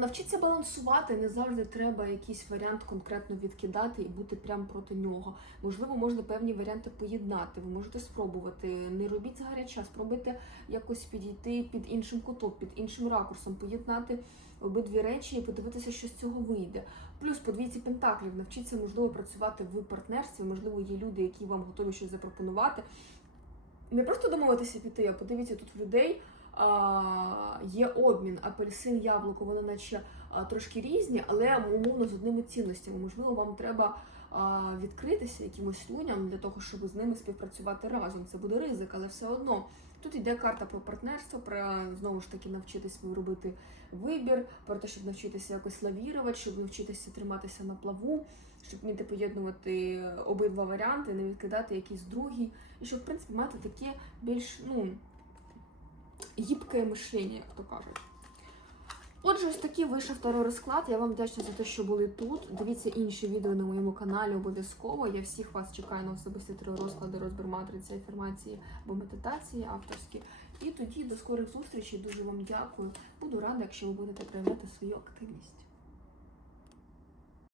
навчіться балансувати, не завжди треба якийсь варіант конкретно відкидати і бути прямо проти нього. Можливо, можна певні варіанти поєднати. Ви можете спробувати. Не робіть згаряча, спробуйте якось підійти під іншим кутом, під іншим ракурсом, поєднати обидві речі і подивитися, що з цього вийде. Плюс по двійці пентаклів навчіться можливо працювати в партнерстві. Можливо, є люди, які вам готові щось запропонувати. Не просто домовитися піти, а подивіться тут в людей. Є обмін, апельсин, яблуко, вони наче трошки різні, але умовно з одними цінностями. Можливо, вам треба відкритися якимось людям для того, щоб з ними співпрацювати разом. Це буде ризик, але все одно. Тут йде карта про партнерство, про знову ж таки навчитись робити вибір, про те, щоб навчитися якось лавірувати, щоб навчитися триматися на плаву, щоб вміти поєднувати обидва варіанти, не відкидати якийсь другий, і щоб в принципі мати таке більш ну гібке мишлення, як то кажуть. Отже, ось такий вийшов второй розклад. Я вам вдячна за те, що були тут. Дивіться інші відео на моєму каналі обов'язково. Я всіх вас чекаю на особисті три розклади, розбір матриці, інформації або медитації авторські. І тоді до скорих зустрічей. Дуже вам дякую. Буду рада, якщо ви будете проявляти свою активність.